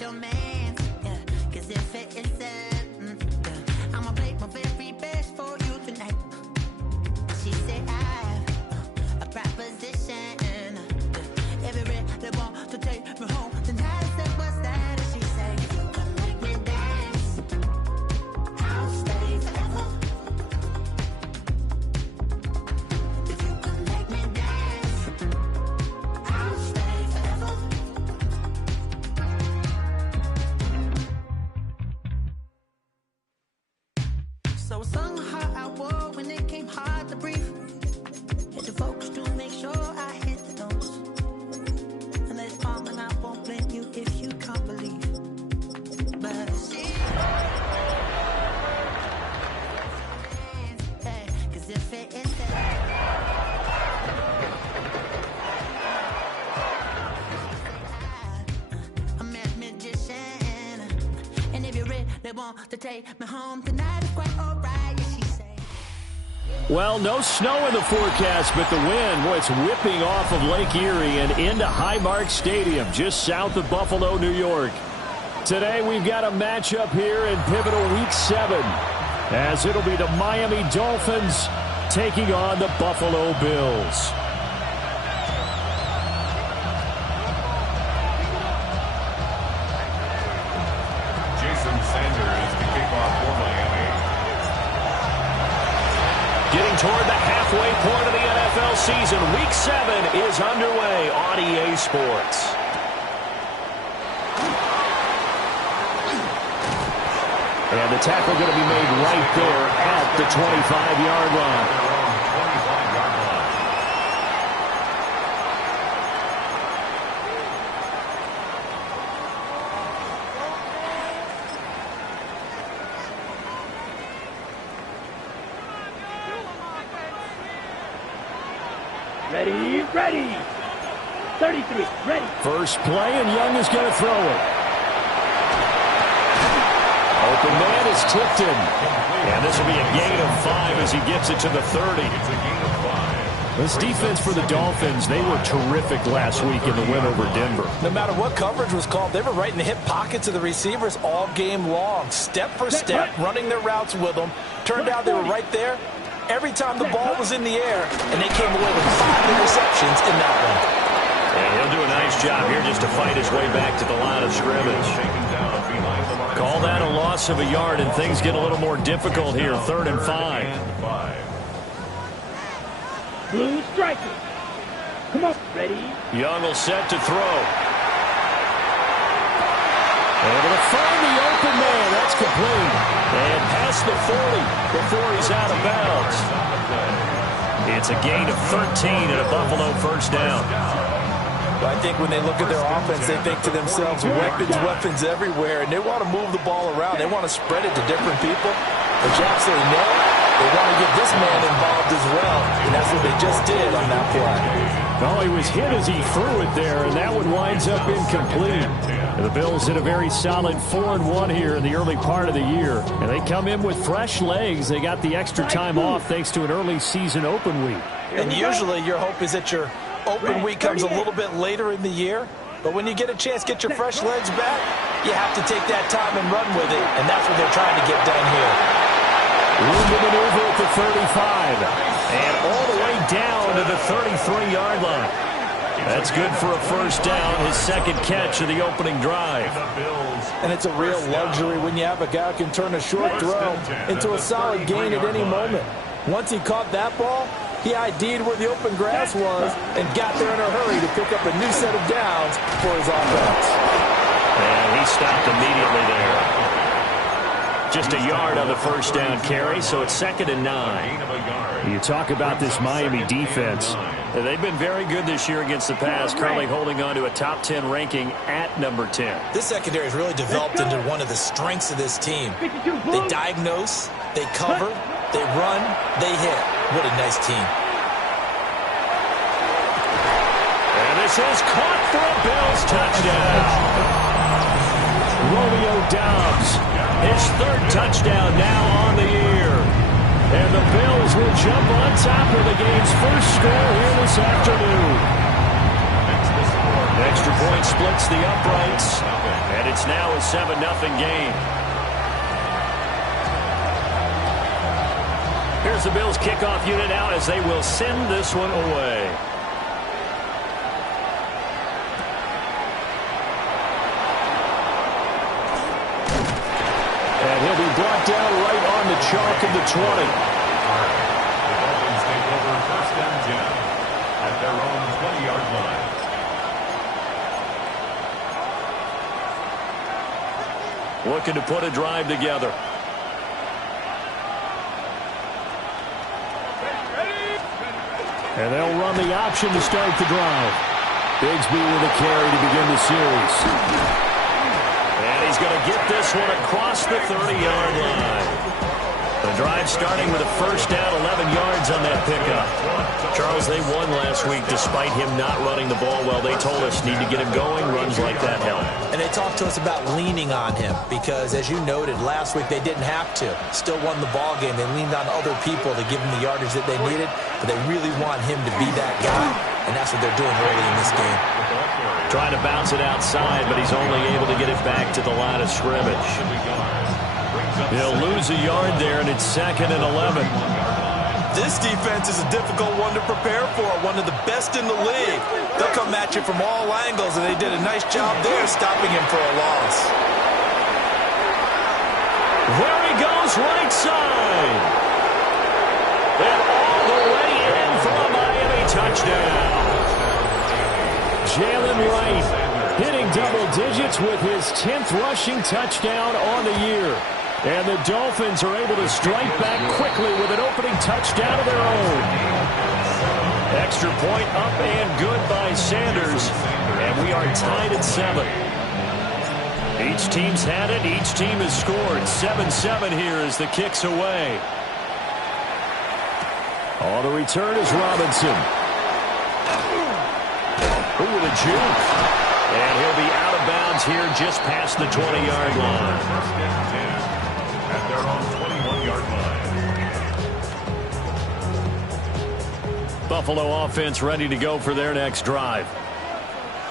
your man, yeah. Cause if it isn't, yeah, I'ma play my very best for you tonight. She said I have a proposition, every red they want to take me home tonight. I said what's that? And she said if you can make me dance, I'll stay forever. If you can make me dance, I'll stay forever. So I sung how I wore when it came hard to breathe. Had to focus to make sure I hit the notes. And that's all, and I won't blame you if you can't believe. But she, cause if it is a mad magician, and if you're ready, they want to take me home tonight. It's quite alright, yeah, she said. Well, no snow in the forecast, but the wind, boy, it's whipping off of Lake Erie and into Highmark Stadium, just south of Buffalo, New York. Today, we've got a matchup here in pivotal Week 7, as it'll be the Miami Dolphins taking on the Buffalo Bills. Jason Sanders to kick off for Miami. Getting toward the halfway point of the NFL season, Week 7 is underway on EA Sports. And the tackle going to be made right there at the 25-yard line. Ready, ready. 33, ready. First play, and Young is going to throw it. Open man is tipped in. And this will be a gain of 5 as he gets it to the 30. This defense for the Dolphins, they were terrific last week in the win over Denver. No matter what coverage was called, they were right in the hip pockets of the receivers all game long. Step for step, running their routes with them. Turned out they were right there every time the ball was in the air, and they came away with 5 interceptions in that one. And he'll do a nice job here just to fight his way back to the line of scrimmage. Call that a loss of a yard, and things get a little more difficult here. 3rd and 5. Blue striker. Come on, ready. Young will set to throw. Able to find the open man. That's complete. And past the 40 before he's out of bounds. It's a gain of 13 and a Buffalo first down. I think when they look at their offense, they think to themselves, weapons everywhere, and they want to move the ball around. They want to spread it to different people. But you absolutely know they want to get this man involved as well, and that's what they just did on that play. Well, he was hit as he threw it there, and that one winds up incomplete. And the Bills hit a very solid 4-1 here in the early part of the year. And they come in with fresh legs. They got the extra time off thanks to an early season open week. And usually your hope is that your open week comes a little bit later in the year. But when you get a chance to get your fresh legs back, you have to take that time and run with it. And that's what they're trying to get done here. Room to maneuver at the 35. And all the way down to the 33-yard line. That's good for a first down, his second catch of the opening drive. And it's a real luxury when you have a guy who can turn a short throw into a solid gain at any moment. Once he caught that ball, he ID'd where the open grass was and got there in a hurry to pick up a new set of downs for his offense. And he stopped immediately there. Just a yard on the first down carry, so it's 2nd and 9. You talk about this Miami defense. They've been very good this year against the pass, currently holding on to a top 10 ranking at number 10. This secondary has really developed into one of the strengths of this team. They diagnose, they cover, they run, they hit. What a nice team. And this is caught for a Bills touchdown. Romeo Doubs, his 3rd touchdown now on the year. And the Bills will jump on top of the game's first score here this afternoon. Extra point splits the uprights, and it's now a 7-0 game. Here's the Bills kickoff unit now as they will send this one away. And he'll be brought down right on the chalk of the 20. The Dolphins take over 1st and 10 at their own 20-yard line. Looking to put a drive together. And they'll run the option to start the drive. Bigsby with a carry to begin the series. And he's going to get this one across the 30-yard line. The drive starting with a first down, 11 yards on that pickup. Charles, they won last week despite him not running the ball well. They told us need to get him going. Runs like that help. And they talked to us about leaning on him because, as you noted, last week they didn't have to. Still won the ball game. They leaned on other people to give him the yardage that they needed, but they really want him to be that guy, and that's what they're doing early in this game. Trying to bounce it outside, but he's only able to get it back to the line of scrimmage. He'll lose a yard there, and it's 2nd and 11. This defense is a difficult one to prepare for, one of the best in the league. They'll come at you from all angles, and they did a nice job there stopping him for a loss. There he goes, right side. And all the way in for a Miami touchdown. Jalen Wright hitting double digits with his 10th rushing touchdown on the year. And the Dolphins are able to strike back quickly with an opening touchdown of their own. Extra point up and good by Sanders. And we are tied at 7. Each team's had it. Each team has scored. 7-7 here as the kick's away. On the return is Robinson. Ooh, with a juke. And he'll be out of bounds here just past the 20-yard line. 1st and 10 at their own 21-yard line. Buffalo offense ready to go for their next drive.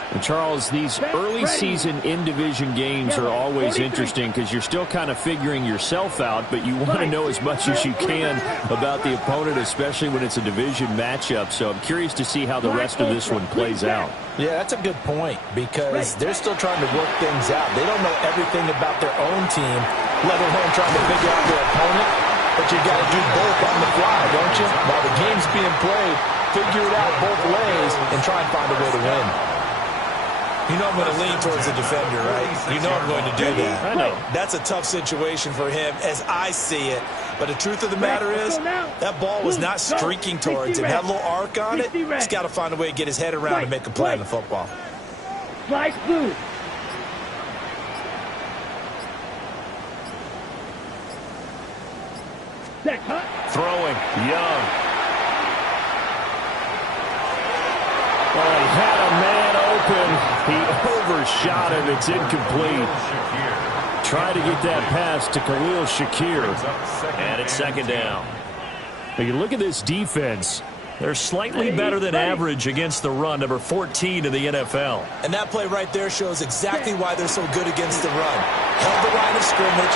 And Charles, these early season in-division games are always interesting because you're still kind of figuring yourself out, but you want to know as much as you can about the opponent, especially when it's a division matchup. So I'm curious to see how the rest of this one plays out. Yeah, that's a good point because they're still trying to work things out. They don't know everything about their own team, let alone trying to figure out their opponent. But you got to do both on the fly, don't you? While the game's being played, figure it out both ways and try and find a way to win. You know I'm going to lean towards the defender, right? You know I'm going to do that. I know. That's a tough situation for him as I see it. But the truth of the matter is, that ball was not streaking towards him. Had a little arc on it. He's got to find a way to get his head around and make a play on the football. Flag blue. Throwing, Young. Oh, he had a man open. He overshot him. It's incomplete. Try to get that pass to Khalil Shakir. And it's 2nd down. Now you look at this defense. They're slightly better than average against the run, number 14 in the NFL. And that play right there shows exactly why they're so good against the run. Held the line of scrimmage.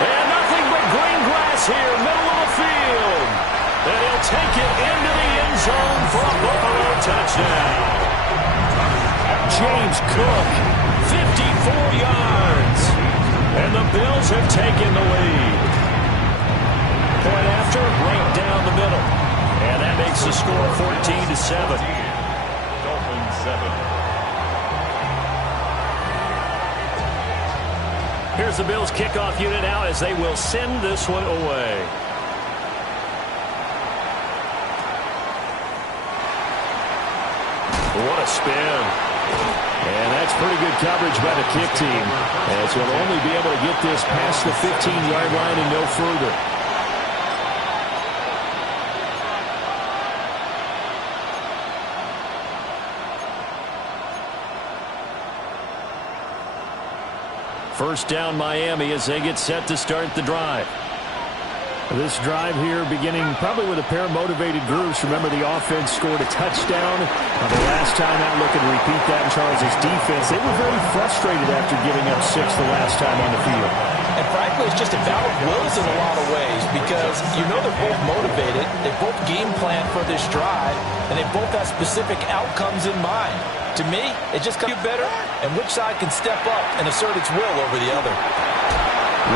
And nothing but green grass here, middle of the field. And he'll take it into the end zone for a Buffalo touchdown. James Cook, 54 yards. And the Bills have taken the lead. Point after, right down the middle. And that makes the score 14-7. Dolphins 7. Here's the Bills kickoff unit now as they will send this one away. What a spin. And that's pretty good coverage by the kick team, as he'll only be able to get this past the 15-yard line and no further. First down Miami as they get set to start the drive. This drive here beginning probably with a pair of motivated groups. Remember, the offense scored a touchdown. The last time out, looking to repeat that in Charles' defense. They were very frustrated after giving up 6 the last time on the field. And frankly, it's just a battle of wills in a lot of ways because you know they're both motivated. They both game plan for this drive, and they both have specific outcomes in mind. To me, it just comes better, and which side can step up and assert its will over the other.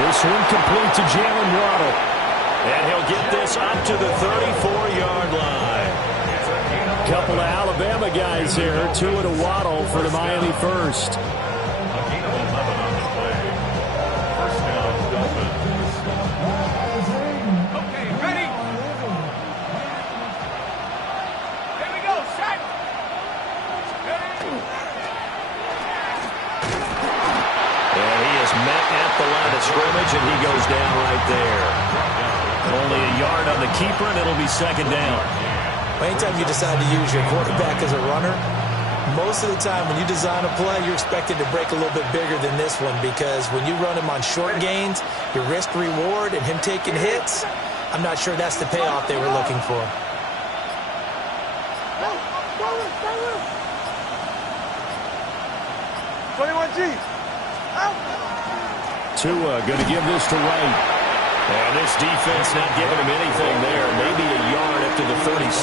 This one complete to Jalen Waddle. And he'll get this up to the 34-yard line. Couple of Alabama guys there, 2 at a Waddle for the Miami first. A gain of 11 on the play. First down, Dolphins. Okay, ready? Here we go, set. And he is met at the line of scrimmage, and he goes down right there. Only a yard on the keeper, and it'll be second down. Anytime you decide to use your quarterback as a runner, most of the time when you design a play, you're expected to break a little bit bigger than this one because when you run him on short gains, your risk-reward and him taking hits, I'm not sure that's the payoff they were looking for. Tua going to give this to Wright. And this defense not giving him anything there. Maybe a yard up to the 36.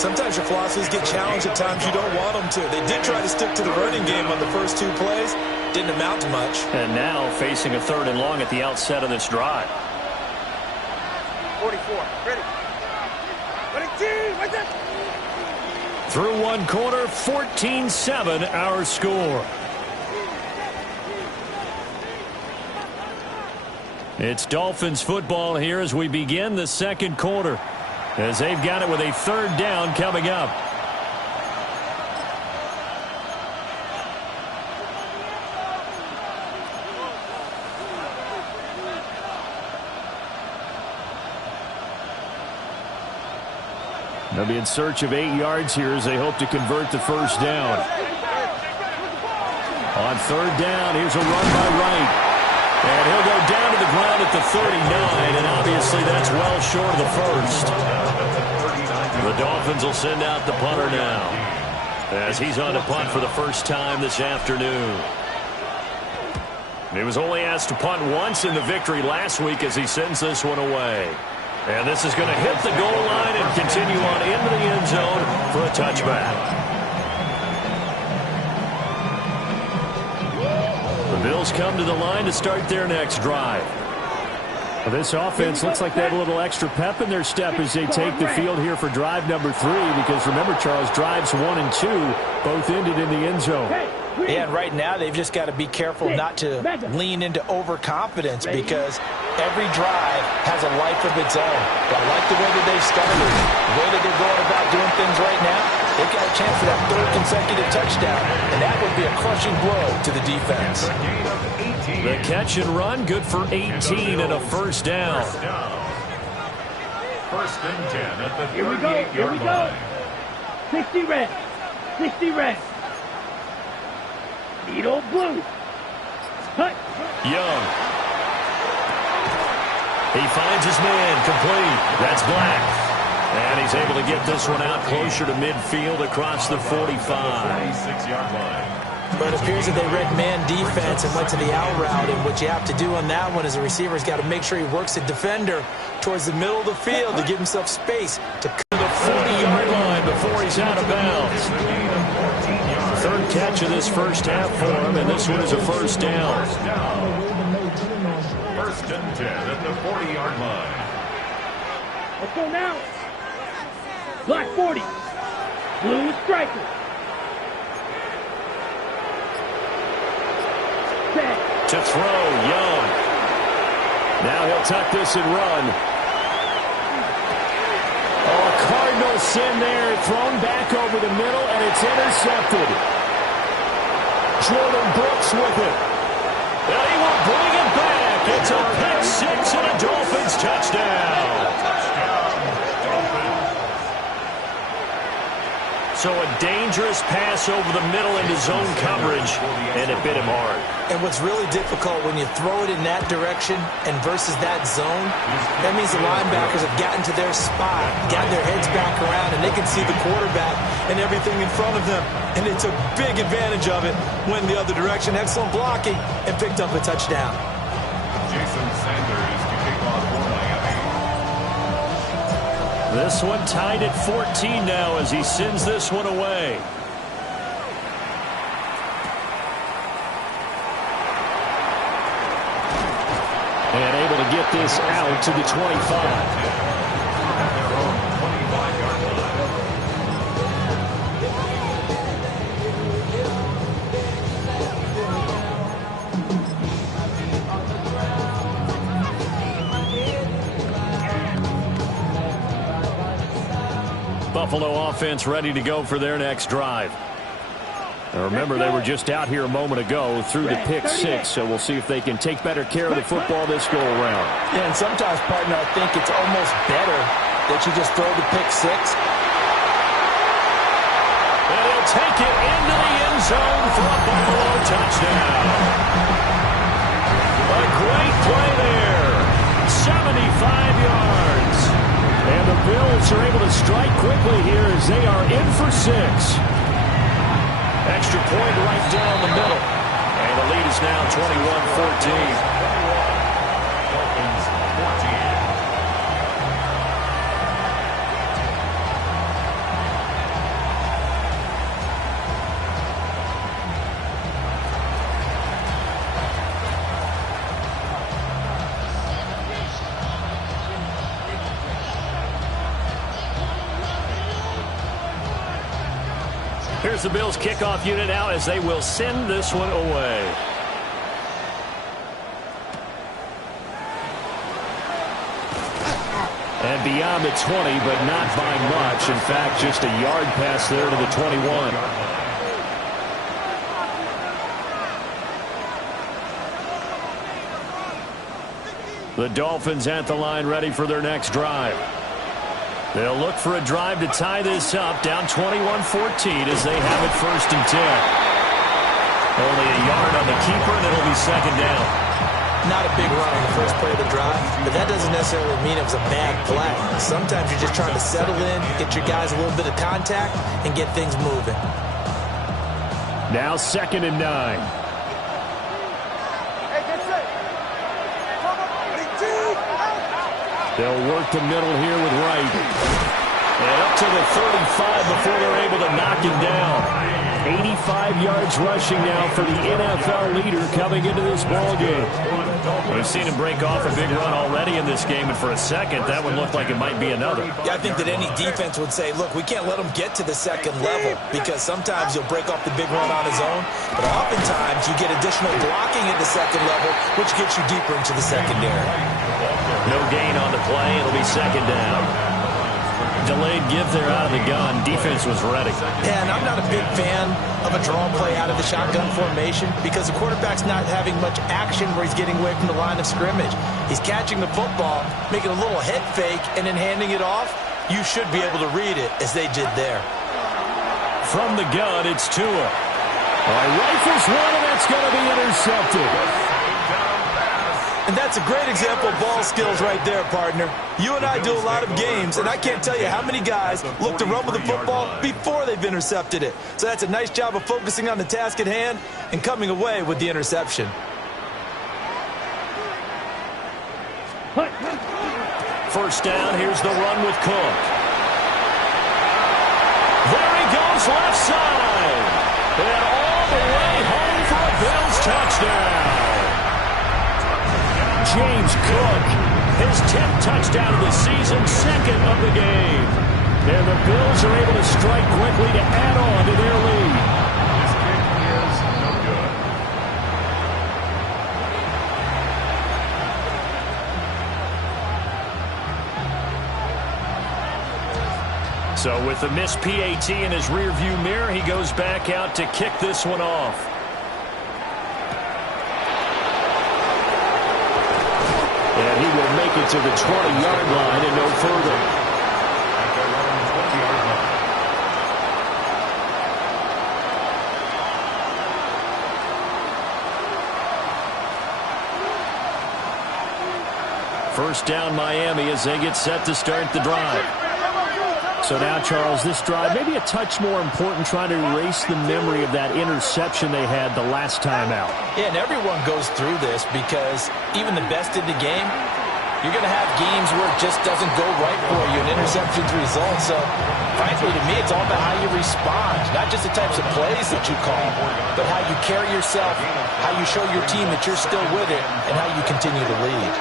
Sometimes your philosophies get challenged at times you don't want them to. They did try to stick to the running game on the first 2 plays. Didn't amount to much. And now facing a 3rd and long at the outset of this drive. 44, ready. Through one quarter, 14-7 our score. It's Dolphins football here as we begin the second quarter, as they've got it with a 3rd down coming up. They'll be in search of 8 yards here as they hope to convert the first down. On 3rd down, here's a run by Wright. And he'll go down to the ground at the 39, and obviously that's well short of the first. The Dolphins will send out the punter now, as he's on to punt for the first time this afternoon. He was only asked to punt once in the victory last week as he sends this one away. And this is going to hit the goal line and continue on into the end zone for a touchback. The Bills come to the line to start their next drive. Well, this offense looks like they have a little extra pep in their step as they take the field here for drive number 3, because remember, Charles, drives 1 and 2 both ended in the end zone. Yeah, and right now they've just got to be careful not to lean into overconfidence because every drive has a life of its own. But I like the way that they started, the way that they're going about doing things right now. They've got a chance for that 3rd consecutive touchdown, and that would be a crushing blow to the defense. The catch and run, good for 18 and a first down. First and 10 at the 38-yard Here line. we go. 60 red. 60 red. Needle blue. Cut. Young. He finds his man, complete. That's Black. And he's able to get this one out closer to midfield across the 45. 46-yard line. But it appears that they read man defense and went to the out route, and what you have to do on that one is the receiver's got to make sure he works the defender towards the middle of the field to give himself space to cut the 40-yard line before he's out of bounds. 3rd catch of this first half for him, and this one is a first down. First and 10 at the 40-yard line. Let's go now. Black 40. Blue striker. To throw, Young. Now he'll tuck this and run. Oh, a Cardinal sin there, thrown back over the middle, and it's intercepted. Jordan Brooks with it. And he will bring it back. It's a pick 6 and a Dolphins touchdown. So a dangerous pass over the middle into zone coverage, and it bit him hard. And what's really difficult when you throw it in that direction and versus that zone, that means the linebackers have gotten to their spot, gotten their heads back around, and they can see the quarterback and everything in front of them. And they took big advantage of it, went the other direction, excellent blocking, and picked up a touchdown. Jason Sanders to kick off for Miami. This one tied at 14 now as he sends this one away. And able to get this out to the 25. At their own 25-yard line. Buffalo offense ready to go for their next drive. Now remember, they were just out here a moment ago through the pick six, so we'll see if they can take better care of the football this go-around. Yeah, and sometimes, partner, I think it's almost better that you just throw the pick six. And he'll take it into the end zone for a Buffalo touchdown. A great play there. 75 yards. And the Bills are able to strike quickly here as they are in for 6. Extra point right down the middle. And the lead is now 21-14. Dolphins 14. Here's the Bills kickoff unit now as they will send this one away. And beyond the 20, but not by much. In fact, just a yard pass there to the 21. The Dolphins at the line ready for their next drive. They'll look for a drive to tie this up, down 21-14 as they have it 1st and 10. Only a yard on the keeper, and it'll be 2nd down. Not a big run on the first play of the drive, but that doesn't necessarily mean it was a bad play. Sometimes you're just trying to settle in, get your guys a little bit of contact, and get things moving. Now 2nd and 9. They'll work the middle here with Wright. And up to the 35 before they're able to knock him down. 85 yards rushing now for the NFL leader coming into this ballgame. We've seen him break off a big run already in this game, and for a second, that one looked like it might be another. Yeah, I think that any defense would say, look, we can't let him get to the 2nd level because sometimes he'll break off the big run on his own, but oftentimes you get additional blocking at the 2nd level, which gets you deeper into the secondary. No gain on the play. It'll be 2nd down. Delayed give there out of the gun. Defense was ready. Yeah, and I'm not a big fan of a draw play out of the shotgun formation because the quarterback's not having much action where he's getting away from the line of scrimmage. He's catching the football, making a little head fake, and then handing it off. You should be able to read it as they did there. From the gun, it's Tua. Rifles one, and that's going to be intercepted. And that's a great example of ball skills right there, partner. You and I do a lot of games, and I can't tell you how many guys look to run with the football before they've intercepted it. So that's a nice job of focusing on the task at hand and coming away with the interception. First down, here's the run with Cook. There he goes, left side. And all the way home for a Bills touchdown. James Cook, his 10th touchdown of the season, 2nd of the game. And the Bills are able to strike quickly to add on to their lead. This kick is no good. So with the missed PAT in his rearview mirror, he goes back out to kick this one off. And he will make it to the 20-yard line and no further. At their own 20-yard line. First down Miami as they get set to start the drive. So now, Charles, this drive maybe a touch more important, trying to erase the memory of that interception they had the last time out. Yeah, and everyone goes through this because even the best in the game, you're going to have games where it just doesn't go right for you, and interceptions result. So, frankly, to me, it's all about how you respond, not just the types of plays that you call, but how you carry yourself, how you show your team that you're still with it, and how you continue to lead.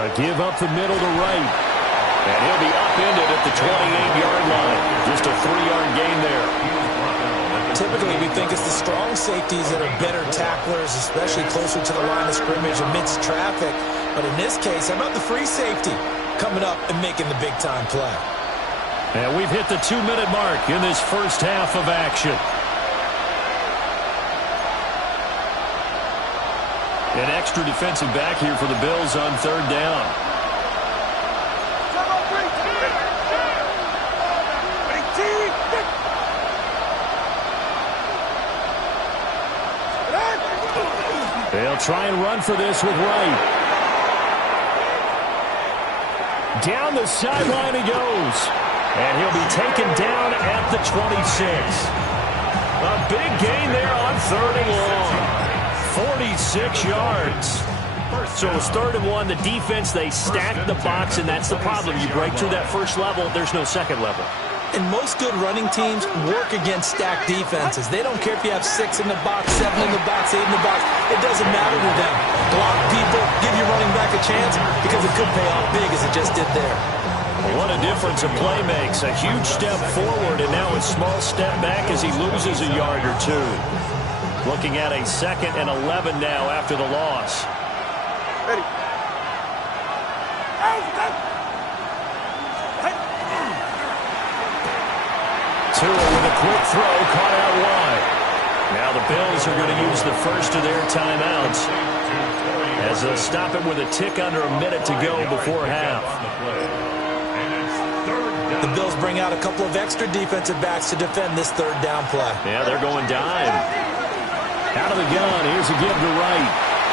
A give up the middle to right. And he'll be upended at the 28-yard line. Just a 3-yard gain there. Typically, we think it's the strong safeties that are better tacklers, especially closer to the line of scrimmage amidst traffic. But in this case, how about the free safety coming up and making the big-time play? And we've hit the 2-minute mark in this first half of action. An extra defensive back here for the Bills on third down. They'll try and run for this with Wright. Down the sideline he goes. And he'll be taken down at the 26. A big gain there on third and long. 46 yards. So it's 3rd and 1. The defense, they stack the box, and that's the problem. You break through that first level, there's no second level. And most good running teams work against stacked defenses. They don't care if you have 6 in the box, 7 in the box, 8 in the box. It doesn't matter to them. Block people, give your running back a chance, because it could pay off big as it just did there. What a difference a play makes. A huge step forward, and now a small step back as he loses a yard or two. Looking at a 2nd and 11 now after the loss. Ready. Tua with a quick throw, caught out wide. Now the Bills are going to use the first of their timeouts as they'll stop it with a tick under a minute to go before half. The Bills bring out a couple of extra defensive backs to defend this 3rd down play. Yeah, they're going dime. Out of the gun, here's a give to Wright.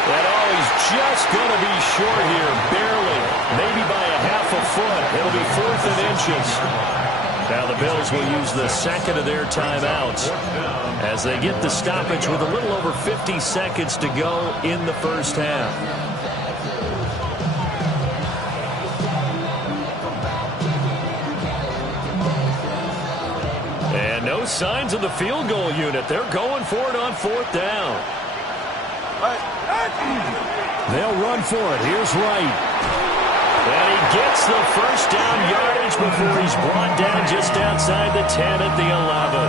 And he's just going to be short here, barely, maybe by a half a foot. It'll be 4th and inches. Now the Bills will use the 2nd of their timeouts as they get the stoppage with a little over 50 seconds to go in the first half. And no signs of the field goal unit. They're going for it on 4th down. They'll run for it. Here's Wright. And he gets the first down yardage before he's brought down just outside the 10 at the 11.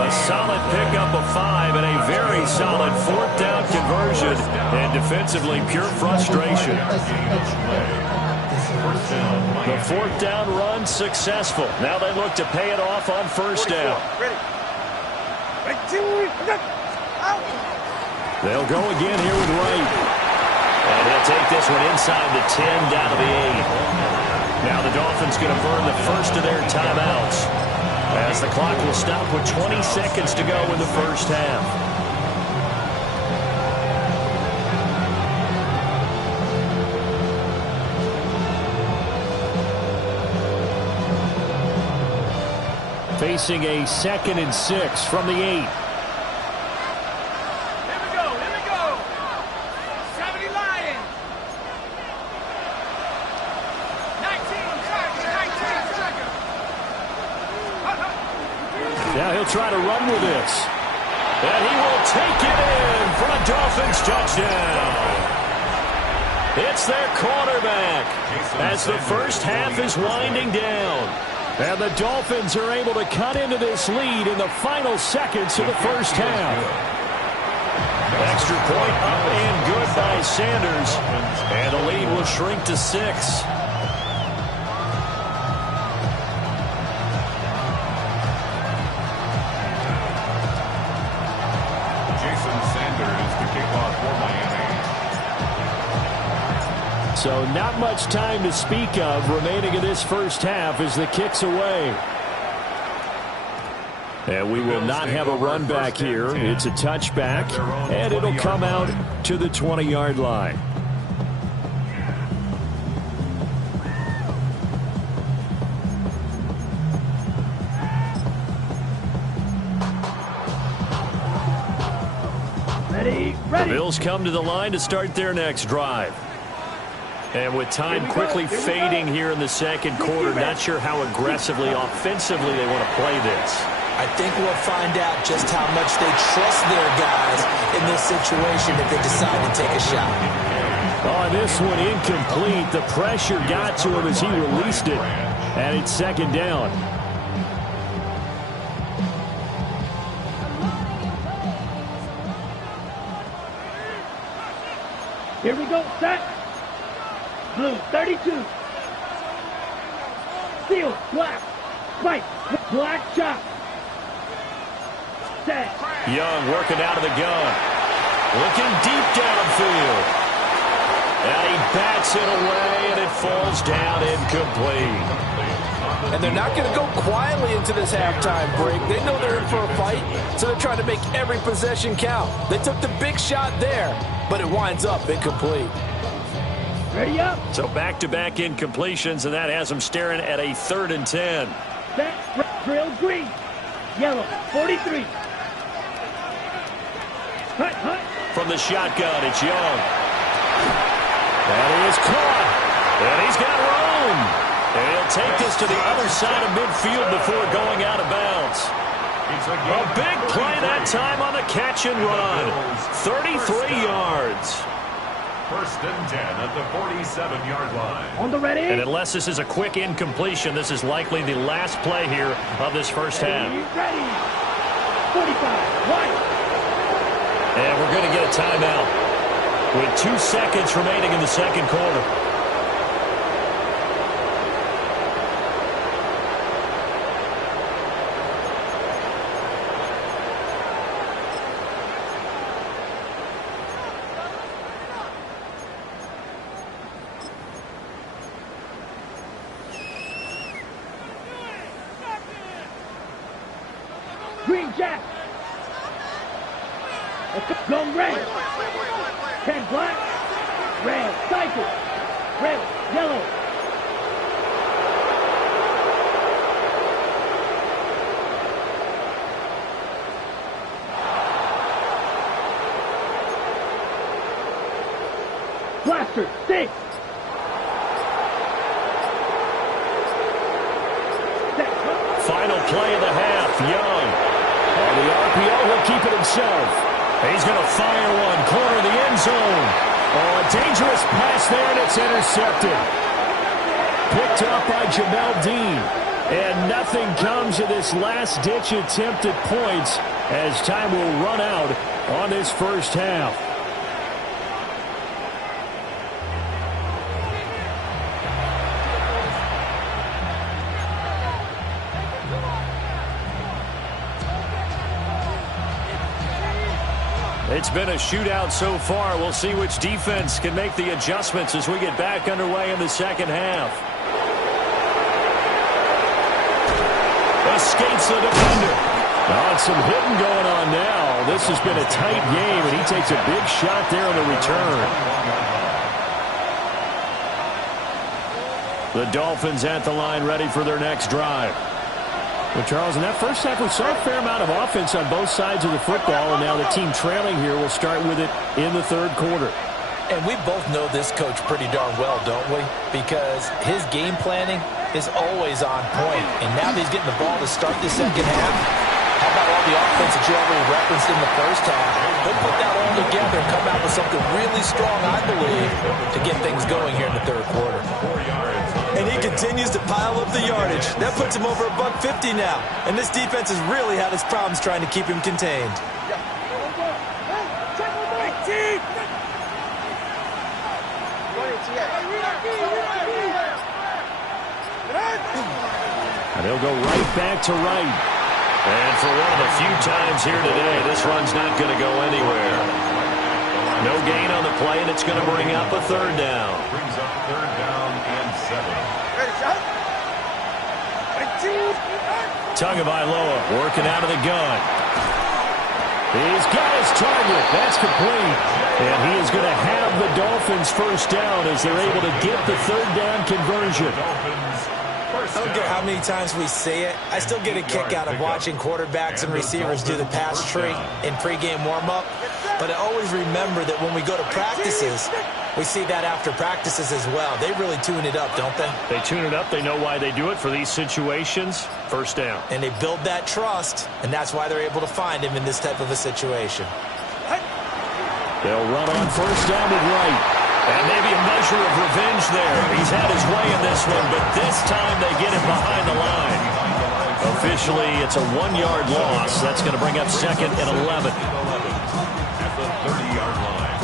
A solid pickup of 5 and a very solid 4th down conversion. And defensively, pure frustration. The 4th down run successful. Now they look to pay it off on 1st down. They'll go again here with Wright. And he'll take this one inside the 10 down to the 8. Now the Dolphins going to burn the first of their timeouts as the clock will stop with 20 seconds to go in the first half. Facing a 2nd and 6 from the 8. Now he'll try to run with this. And he will take it in for a Dolphins touchdown. It's their quarterback as the first half is winding down. And the Dolphins are able to cut into this lead in the final seconds of the first half. Extra point up and good by Sanders. And the lead will shrink to 6. So not much time to speak of remaining in this first half as the kick's away. And we will not have a run back here. It's a touchback, and it'll come out to the 20-yard line. Ready, The ready. Bills come to the line to start their next drive. And with time quickly fading here in the second quarter, not sure how aggressively, offensively they want to play this. I think we'll find out just how much they trust their guys in this situation if they decide to take a shot. On this one, incomplete. The pressure got to him as he released it. And it's second down. Here we go, set. Blue, 32. Seal, black. Spike, black shot. Set. Young working out of the gun. Looking deep downfield. And he bats it away, and it falls down incomplete. And they're not going to go quietly into this halftime break. They know they're in for a fight, so they're trying to make every possession count. They took the big shot there, but it winds up incomplete. Ready up. So back-to-back incompletions, and that has them staring at a 3rd and 10. Set, drill, green. Yellow, 43. Hut. From the shotgun, it's Young. And he is caught. And he's got room. And he'll take this to the other side of midfield before going out of bounds. A big play that time on the catch and run. 33 yards. 1st and 10 at the 47-yard line. On the ready. And unless this is a quick incompletion, this is likely the last play here of this first half. Ready. 45, right. And we're going to get a timeout with 2 seconds remaining in the second quarter. Green jack. Go red. 10 black. Red. Cycle. Red. Yellow. Blaster. 6. Final play of the half. Young. On the RPO, he'll keep it himself. He's going to fire one. Corner of the end zone. Oh, a dangerous pass there, and it's intercepted. Picked up by Jamel Dean. And nothing comes of this last-ditch attempt at points as time will run out on this first half. It's been a shootout so far. We'll see which defense can make the adjustments as we get back underway in the second half. Escapes the defender. Oh, some hitting going on now. This has been a tight game, and he takes a big shot there on the return. The Dolphins at the line ready for their next drive. Well, Charles, in that first half, we saw a fair amount of offense on both sides of the football, and now the team trailing here will start with it in the third quarter. And we both know this coach pretty darn well, don't we? Because his game planning is always on point. And now that he's getting the ball to start the second half, how about all the offense that you already referenced in the first half? He'll put that all together and come out with something really strong, I believe, to get things going here in the third quarter. And he continues to pile up the yardage. That puts him over $150 now. And this defense has really had its problems trying to keep him contained. And they'll go right back to right. And for one of the few times here today, this run's not going to go anywhere. No gain on the play, and it's going to bring up a third down. Brings up 3rd down and 7. Tagovailoa working out of the gun. He's got his target. That's complete. And he is going to have the Dolphins first down as they're able to get the third down conversion. Dolphins 1st I don't care how many times we say it. I still get a kick out of watching quarterbacks and receivers do the pass tree in pregame warm-up. But I always remember that when we go to practices, we see that after practices as well. They really tune it up, don't they? They tune it up. They know why they do it for these situations. First down. And they build that trust, and that's why they're able to find him in this type of a situation. They'll run on first down with Wright. And maybe a measure of revenge there. He's had his way in this one, but this time they get him behind the line. Officially, it's a 1-yard loss. That's going to bring up second and 11. At the 30-yard line.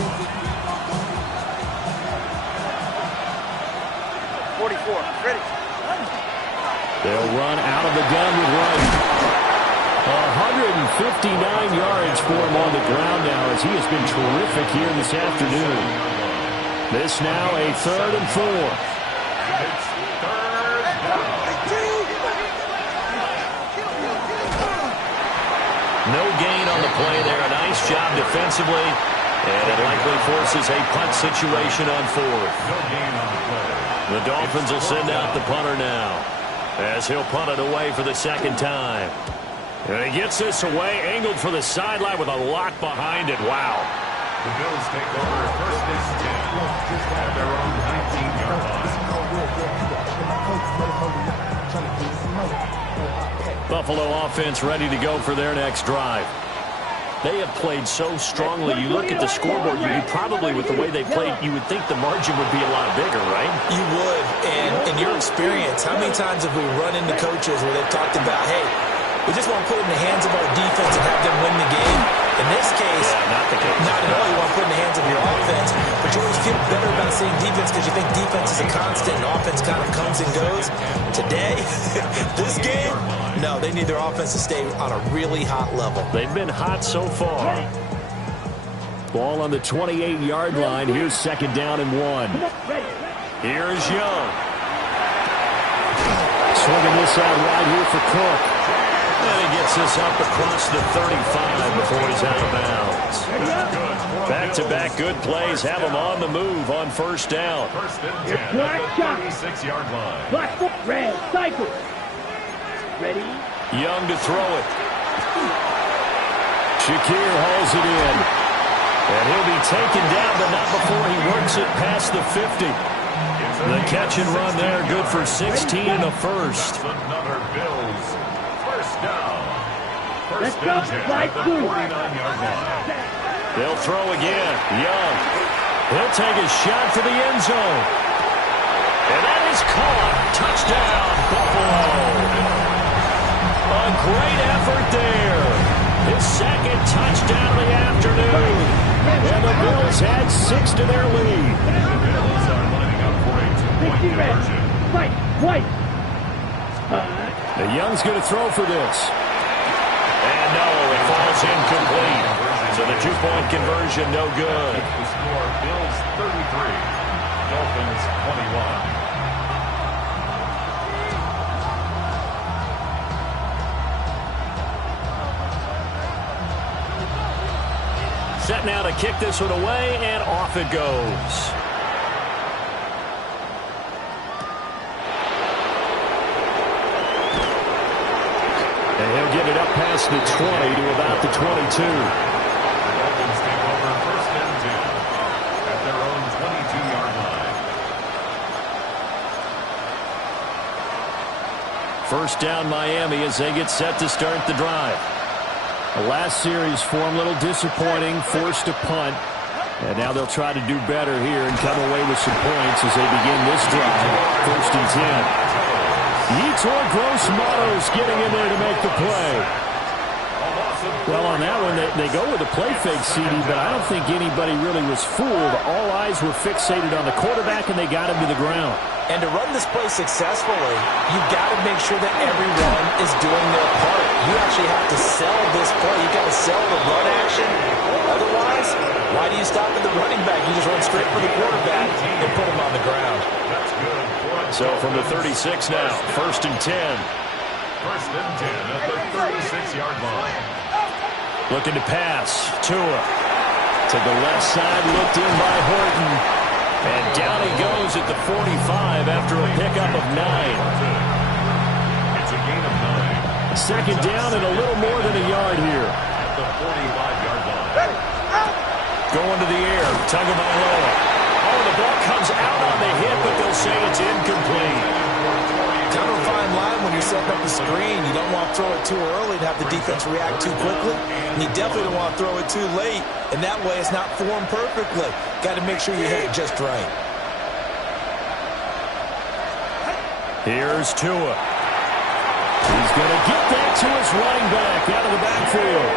44, ready. They'll run out of the gun with Wright. 159 yards for him on the ground now as he has been terrific here this afternoon. This now a 3rd and 4. It's 3rd down. No gain on the play there. A nice job defensively. And it likely forces a punt situation on 4th. No gain on the play. The Dolphins will send out the punter now as he'll punt it away for the second time. And he gets this away, angled for the sideline with a lock behind it. Wow. The Bills take over 1st and 10 at their own 19-yard line. Buffalo offense ready to go for their next drive. They have played so strongly. You look at the scoreboard, you probably, with the way they played, you would think the margin would be a lot bigger, right? You would. And in your experience, how many times have we run into coaches where they've talked about, hey, we just want to put it in the hands of our defense and have them win the game? In this case, not the case. Not at all. You want to put it in the hands of your offense, but you always feel better about seeing defense because you think defense is a constant and offense kind of comes and goes. Today, this game, no, they need their offense to stay on a really hot level. They've been hot so far. Ball on the 28-yard line. Here's 2nd down and 1. Here's Young. Swinging this out wide here for Cook. And he gets this up across the 35 before he's out of bounds. Back-to-back good plays have him on the move on 1st down. 1st and 10 at the 36-yard line. Black foot, red, cycle. Ready? Young to throw it. Shakir hauls it in. And he'll be taken down, but not before he works it past the 50. The catch and run there, good for 16 in the first. Another Bills 1st down. Let's 1st go, and 10 Black at the Blue. 49-yard line. They'll throw again. Young. He'll take a shot to the end zone. And that is caught. Touchdown, Buffalo. A great effort there. His 2nd touchdown of the afternoon. And the Bills add 6 to their lead. The Bills are lining up for a 2-point 60 red. conversion. Fight, white. The Young's going to throw for this. And no, it falls incomplete. So the 2-point conversion, no good. The score, Bills 33, Dolphins 21. Set now to kick this one away, and off it goes. And he'll get it up past the 20 to about the 22. Dolphins take over 1st and 10 at their own 22-yard line. 1st down Miami as they get set to start the drive. The last series for them, a little disappointing, forced to punt. And now they'll try to do better here and come away with some points as they begin this drive. 1st and 10. Yetur Gross-Matos getting in there to make the play. Well, on that one, they go with a play fake, CD, but I don't think anybody really was fooled. All eyes were fixated on the quarterback, and they got him to the ground. And to run this play successfully, you've got to make sure that everyone is doing their part. You actually have to sell this play. You've got to sell the run action. Otherwise, why do you stop at the running back? You just run straight for the quarterback and put him on the ground. That's good. So from the 36 now, 1st and 10. 1st and 10 at the 36-yard line. Looking to pass. Tua to the left side, looked in by Horton. And down he goes at the 45 after a pickup of 9. Second down and a little more than a yard here. At the 45-yard line. Going to the air, Tagovailoa. Oh, the ball comes out on the hit, but they'll say it's incomplete. Kind of a fine line when you're setting up the screen. You don't want to throw it too early and have the defense react too quickly. And you definitely don't want to throw it too late, and that way it's not formed perfectly. Got to make sure you hit it just right. Here's Tua. He's going to get that to his running back out of the backfield.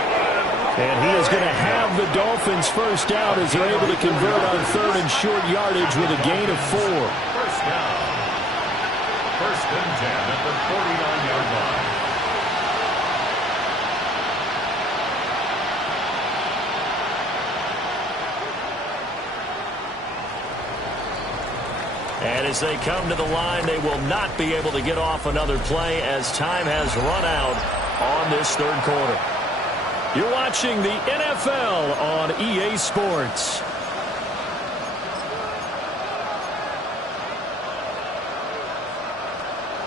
And he is going to have the Dolphins first down as they're able to convert on third and short yardage with a gain of 4. First down. First and 10 at the 49-yard line. And as they come to the line, they will not be able to get off another play as time has run out on this third quarter. You're watching the NFL on EA Sports.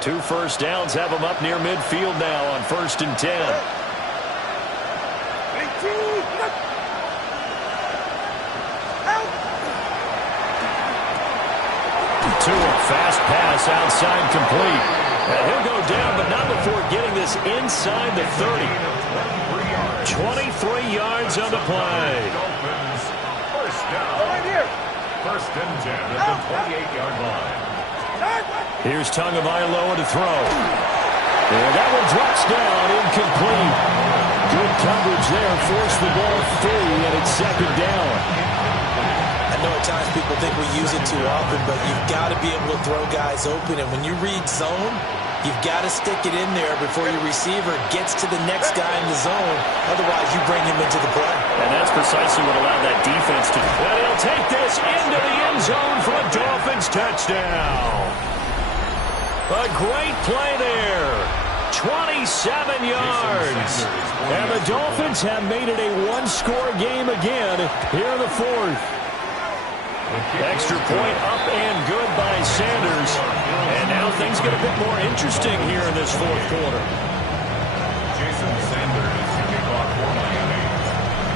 Two first downs have them up near midfield now on 1st and 10. Tua, fast pass outside complete. And he'll go down, but not before getting this inside the 30. 23 yards on the play. Dolphins, first down. First and 10 at the 28-yard line. Here's Tagovailoa to throw. And that one drops down, incomplete. Good coverage there, forced the ball free, and it's second down. I know at times people think we use it too often, but you've got to be able to throw guys open. And when you read zone, you've got to stick it in there before your receiver gets to the next guy in the zone. Otherwise, you bring him into the play. And that's precisely what allowed that defense to. And he'll take this into the end zone for a Dolphins touchdown. A great play there. 27 yards. And the Dolphins have made it a one-score game again here in the fourth. Extra point up and good by Sanders. And now things get a bit more interesting here in this fourth quarter. Jason Sanders, kickoff for Miami.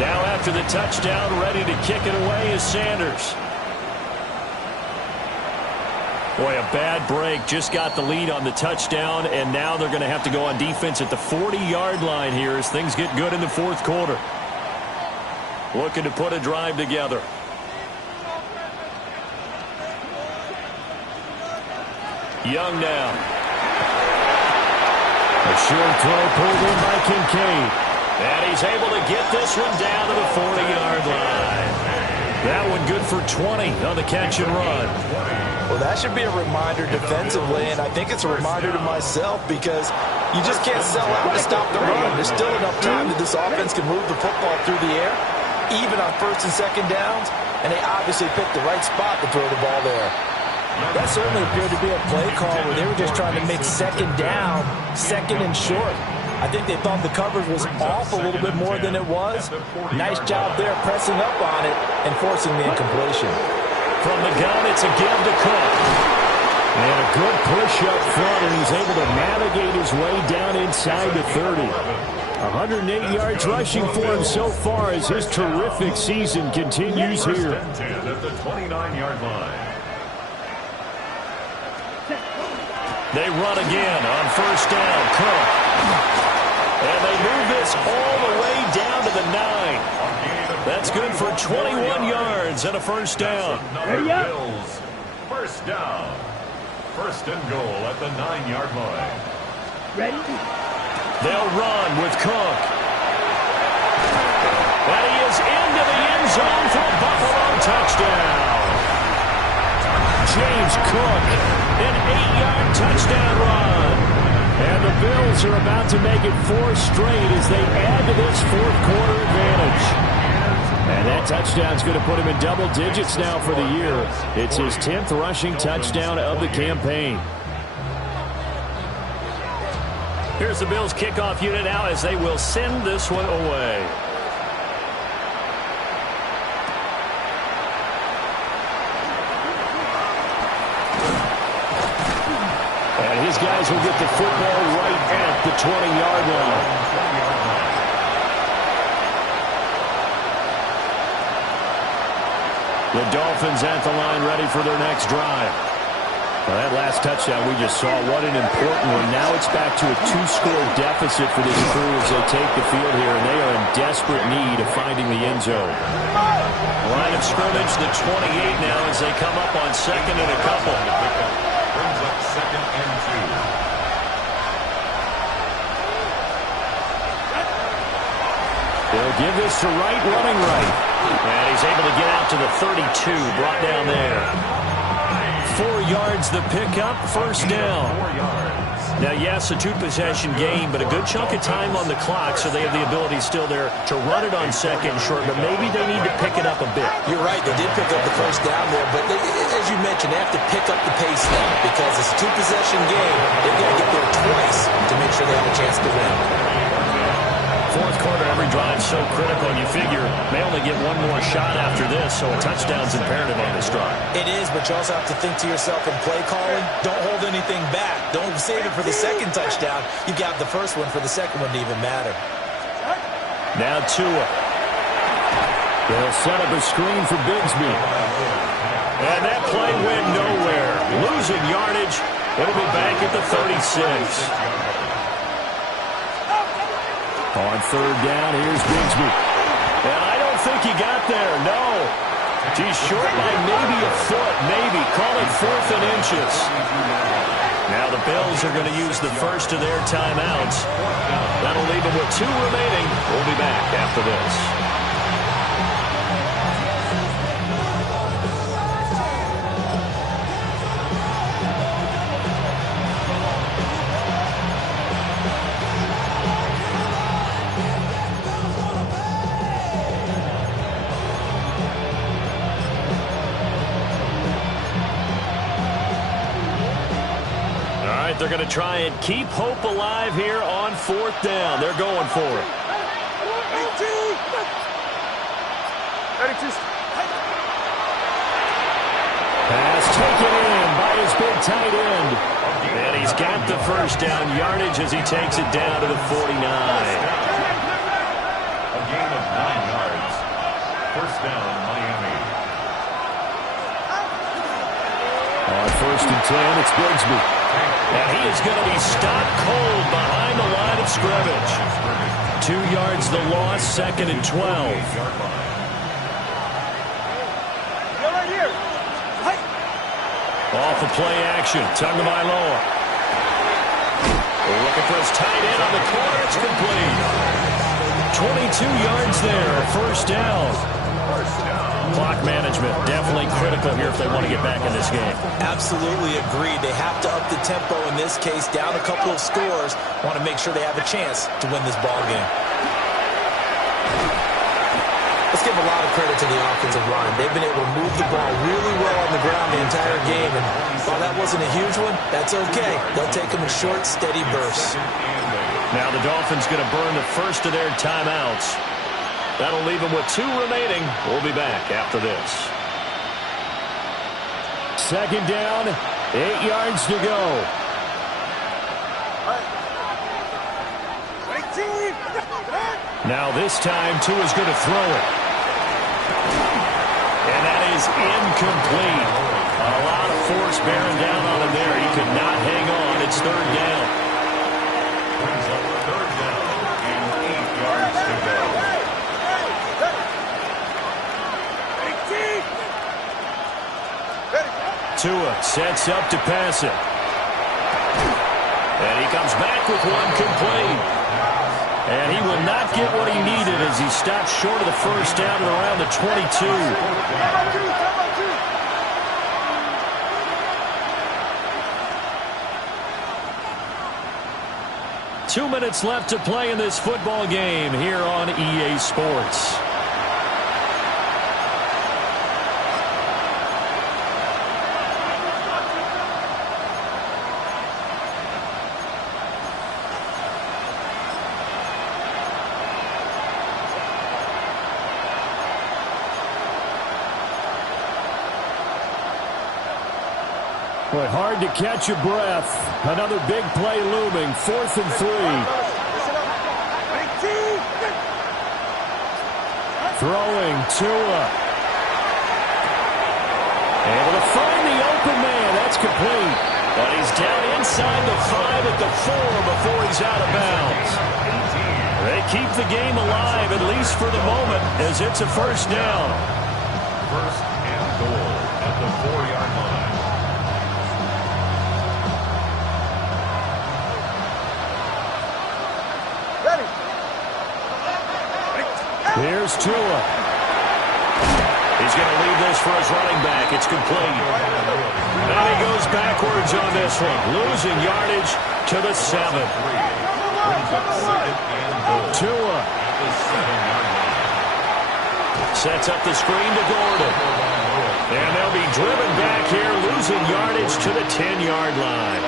Now after the touchdown, ready to kick it away is Sanders. Boy, a bad break. Just got the lead on the touchdown, and now they're going to have to go on defense at the 40-yard line here as things get good in the fourth quarter. Looking to put a drive together. Young now. A short throw pulled in by Kincaid. And he's able to get this one down to the 40-yard line. That one good for 20 on the catch and run. Well, that should be a reminder defensively, and I think it's a reminder to myself because you just can't sell out to stop the run. There's still enough time that this offense can move the football through the air, even on first and second downs, and they obviously picked the right spot to throw the ball there. That certainly appeared to be a play call where they were just trying to make second down, second and short. I think they thought the coverage was off a little bit more than it was. Nice job there pressing up on it and forcing the incompletion. From the gun, it's a give to Cook. And a good push up front, and he's able to navigate his way down inside the 30. 108 yards rushing for him so far as his terrific season continues here. First and 10 at the 29-yard line. They run again on first down. Cook. And they move this all the way down to the 9. That's good for 21 yards and a first down. Bills. First down. First and goal at the 9-yard line. Ready? They'll run with Cook. And he is into the end zone for a Buffalo touchdown. James Cook, an 8-yard touchdown run. And the Bills are about to make it 4 straight as they add to this fourth quarter advantage. And that touchdown's going to put him in double digits now for the year. It's his 10th rushing touchdown of the campaign. Here's the Bills kickoff unit now as they will send this one away. And his guys will get the football right at the 20-yard line. The Dolphins at the line ready for their next drive. Well, that last touchdown we just saw, what an important one. Now it's back to a 2-score deficit for this crew as they take the field here, and they are in desperate need of finding the end zone. Line of scrimmage, the 28 now as they come up on second and a couple. Brings up second and 2. They'll give this to Wright, running right. And he's able to get out to the 32, brought down there. 4 yards the pickup, first down. 4 yards. Now, yes, a 2-possession game, but a good chunk of time on the clock, so they have the ability still there to run it on second and short, but maybe they need to pick it up a bit. You're right, they did pick up the first down there, but as you mentioned, they have to pick up the pace now because it's a 2-possession game. They've got to get there twice to make sure they have a chance to win. Fourth quarter, every drive so critical. You figure may only get one more shot after this, so a touchdown's imperative on this drive. It is, but you also have to think to yourself in play calling, don't hold anything back. Don't save it for the second touchdown. You got the first one for the second one to even matter. Now Tua. They'll set up a screen for Bigsby. And that play went nowhere. Losing yardage. It'll be back at the 36. On third down, here's Bigsby. And I don't think he got there, no. He's short by maybe a foot, maybe. Call it 4th and inches. Now the Bills are going to use the first of their timeouts. That'll leave them with 2 remaining. We'll be back after this. They're going to try and keep hope alive here on 4th down. They're going for it. Pass taken in by his big tight end. And he's got the first down yardage as he takes it down to the 49. A gain of 9 yards. First down, Miami. On 1st and 10, it's Bigsby. And he is going to be stopped cold behind the line of scrimmage. 2 yards the loss, 2nd and 12. Off of play action, Tagovailoa. Looking for his tight end on the corner. It's complete. 22 yards there, first down. Clock management, definitely critical here if they want to get back in this game. Absolutely agreed. They have to up the tempo in this case, down a couple of scores. Want to make sure they have a chance to win this ball game. Let's give a lot of credit to the offensive line. They've been able to move the ball really well on the ground the entire game. And while that wasn't a huge one, that's okay. They'll take them in short, steady bursts. Now the Dolphins going to burn the first of their timeouts. That'll leave them with 2 remaining. We'll be back after this. Second down, 8 yards to go. Now this time, Tua's going to throw it. And that is incomplete. A lot of force bearing down on him there. He could not hang on. It's 3rd down. Brings up 3rd down and 8 yards to go. Tua sets up to pass it. And he comes back with one complete. And he will not get what he needed as he stops short of the first down at around the 22. 2 minutes left to play in this football game here on EA Sports. Boy, hard to catch your breath. Another big play looming. 4th and 3. Throwing Tua. Able to find the open man. That's complete. But he's down inside the 5 at the 4 before he's out of bounds. They keep the game alive, at least for the moment, as it's a first down. First and goal at the 4-yard line. Here's Tua. He's going to leave this for his running back. It's complete. And he goes backwards on this one, losing yardage to the 7. Tua sets up the screen to Gordon. And they'll be driven back here, losing yardage to the 10-yard line.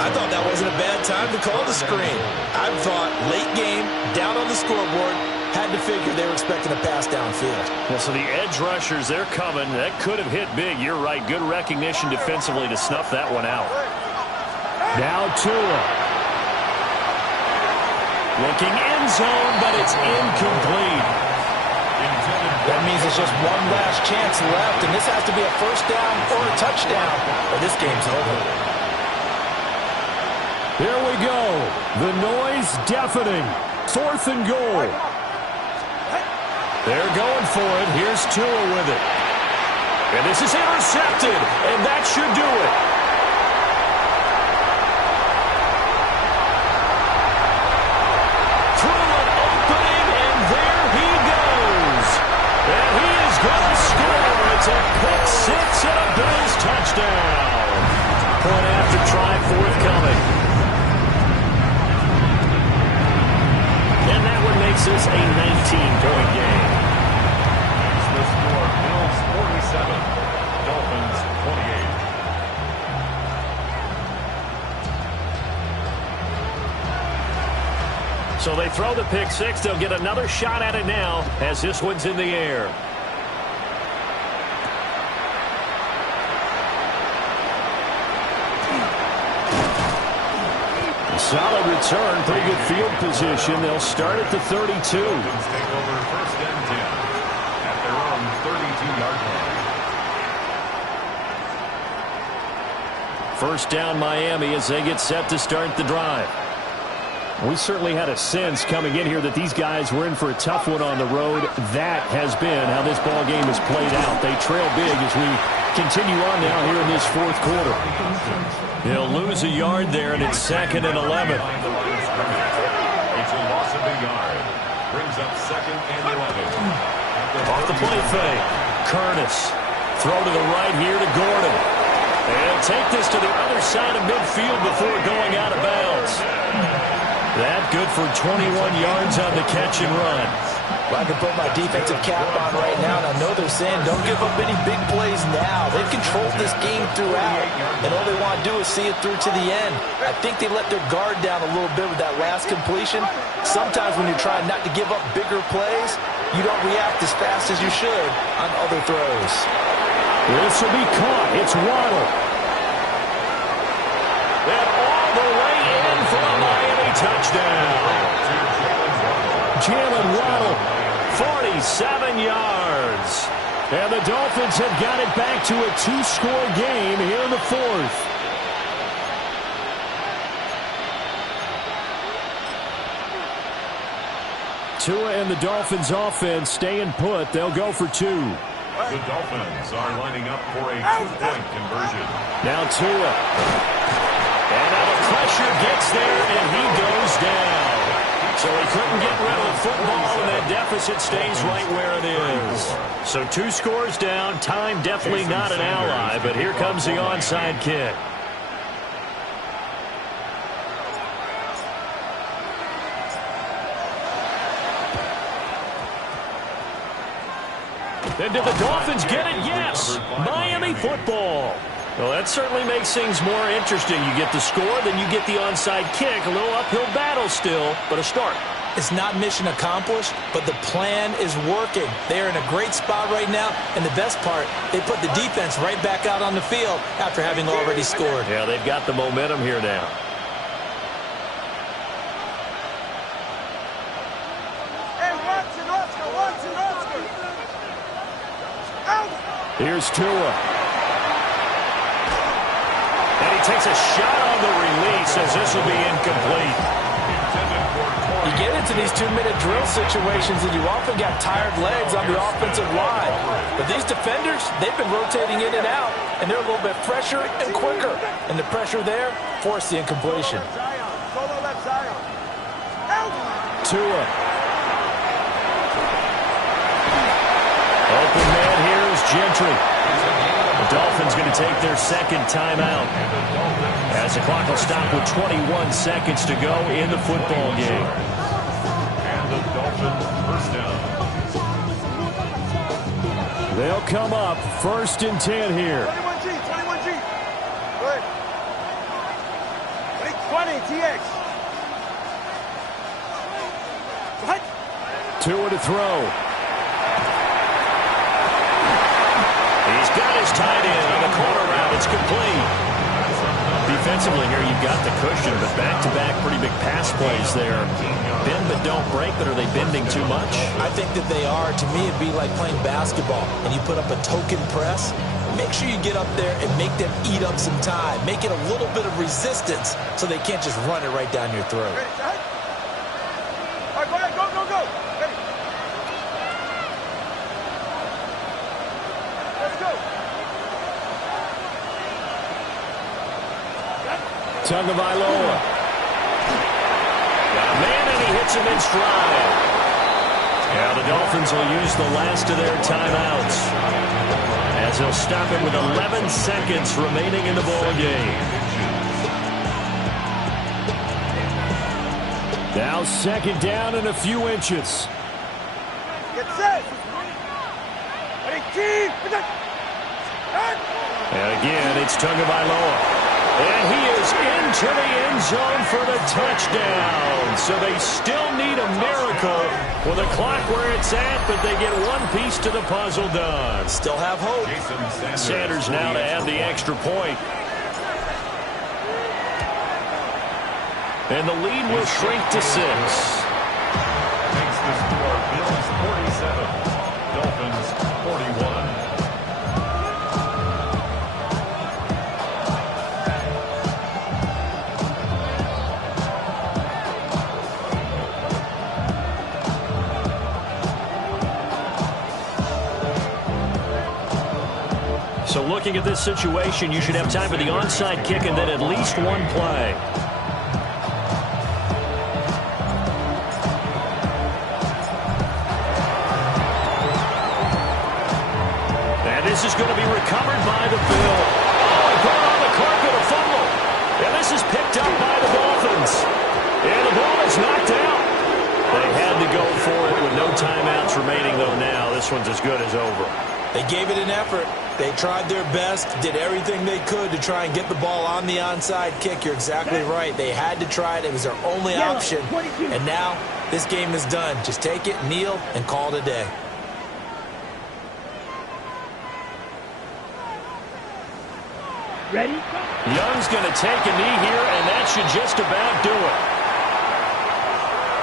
I thought that wasn't a bad time to call the screen. I thought late game, down on the scoreboard, had to figure they were expecting a pass downfield. Well, so the edge rushers, they're coming. That could have hit big. You're right. Good recognition defensively to snuff that one out. Now Tua. Looking end zone, but it's incomplete. That means it's just one last chance left, and this has to be a first down or a touchdown, or this game's over. Here we go. The noise deafening. 4th and goal. They're going for it. Here's Tua with it. And this is intercepted, and that should do it. Through an opening, and there he goes. And he is going to score. It's a pick 6 and a Bills touchdown. Point after try forthcoming. And that one makes this a 19-point game. The score, Bills 47, Dolphins 28. So they throw the pick 6. They'll get another shot at it now as this one's in the air. Solid return. Pretty good field position. They'll start at the 32. Dolphins take over 1st and 10 at their own 32-yard line. First down Miami as they get set to start the drive. We certainly had a sense coming in here that these guys were in for a tough one on the road. That has been how this ball game has played out. They trail big as we continue on now here in this 4th quarter. They'll lose a yard there, and it's 2nd and 11. It's a loss of a yard. Brings up 2nd and 11. Off the play fake. Curtis. Throw to the right here to Gordon. And he'll take this to the other side of midfield before going out of bounds. That good for 21 yards on the catch and run. Well, I can put my defensive cap on right now, and I know they're saying don't give up any big plays now. They've controlled this game throughout, and all they want to do is see it through to the end. I think they let their guard down a little bit with that last completion. Sometimes when you're trying not to give up bigger plays, you don't react as fast as you should on other throws. This will be caught. It's Waddle. And all the way in for a Miami touchdown. Jalen Waddle, 47 yards. And the Dolphins have got it back to a 2-score game here in the 4th. Tua and the Dolphins offense staying put. They'll go for 2. The Dolphins are lining up for a 2-point conversion. Now Tua. And now the pressure gets there, and he goes down. So he couldn't get rid of the football, and that deficit stays right where it is. So 2 scores down. Time definitely not an ally, but here comes the onside kick. And did the Dolphins get it? Yes. Miami football. Well, that certainly makes things more interesting. You get the score, then you get the onside kick. A little uphill battle still, but a start. It's not mission accomplished, but the plan is working. They're in a great spot right now, and the best part, they put the defense right back out on the field after having already scored. Yeah, they've got the momentum here now. Here's Tua. And he takes a shot on the release as this will be incomplete. You get into these 2-minute drill situations and you often got tired legs on the offensive line. But these defenders, they've been rotating in and out, and they're a little bit fresher and quicker. And the pressure there forced the incompletion. Tua. Open man here is Gentry. The Dolphins going to take their second timeout as the clock will stop with 21 seconds to go in the football game. And the Dolphins first down. They'll come up 1st and 10 here. 21G. Good. 20, TX. What? Tua to throw. He's got his tight end on the corner route. It's complete. Defensively here, you've got the cushion, but back-to-back pretty big pass plays there. Bend but don't break, but are they bending too much? I think that they are. To me, it'd be like playing basketball, and you put up a token press. Make sure you get up there and make them eat up some time. Make it a little bit of resistance so they can't just run it right down your throat. Ready, all right, go ahead, go. Ready. Let's go. Tagovailoa. Got a man, and he hits him in stride. Now the Dolphins will use the last of their timeouts as they'll stop it with 11 seconds remaining in the ball game. Now 2nd down and a few inches. Get set. Ready, team. And again, it's Tagovailoa. And he is into the end zone for the touchdown. So they still need a miracle with the clock where it's at, but they get one piece to the puzzle done. Still have hope. Sanders now to add the extra point. And the lead will shrink to 6. Makes the score Bills 47, Dolphins 41. So looking at this situation, you should have time for the onside kick and then at least one play. And this is going to be recovered by the Bills. Oh, he put it on the carpet, a fumble. And this is picked up by the Dolphins. And the ball is knocked out. They had to go for it with no timeouts remaining, though, now. This one's as good as over. They gave it an effort. They tried their best, did everything they could to try and get the ball on the onside kick. You're exactly right. They had to try it. It was their only option. And now this game is done. Just take it, kneel, and call it a day. Ready? Young's going to take a knee here, and that should just about do it.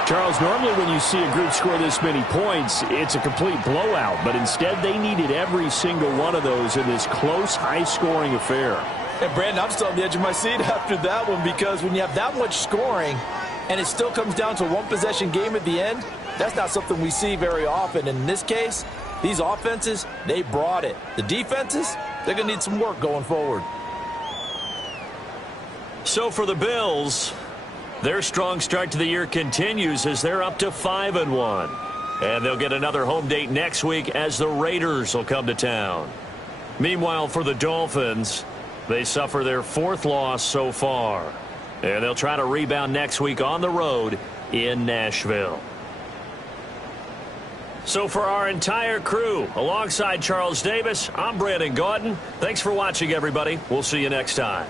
Charles, normally when you see a group score this many points, it's a complete blowout. But instead, they needed every single one of those in this close, high-scoring affair. And, Brandon, I'm still on the edge of my seat after that one because when you have that much scoring and it still comes down to a one-possession game at the end, that's not something we see very often. And in this case, these offenses, they brought it. The defenses, they're going to need some work going forward. So for the Bills, their strong start to the year continues as they're up to 5-1. And they'll get another home date next week as the Raiders will come to town. Meanwhile, for the Dolphins, they suffer their 4th loss so far. And they'll try to rebound next week on the road in Nashville. So for our entire crew, alongside Charles Davis, I'm Brandon Gaudin. Thanks for watching, everybody. We'll see you next time.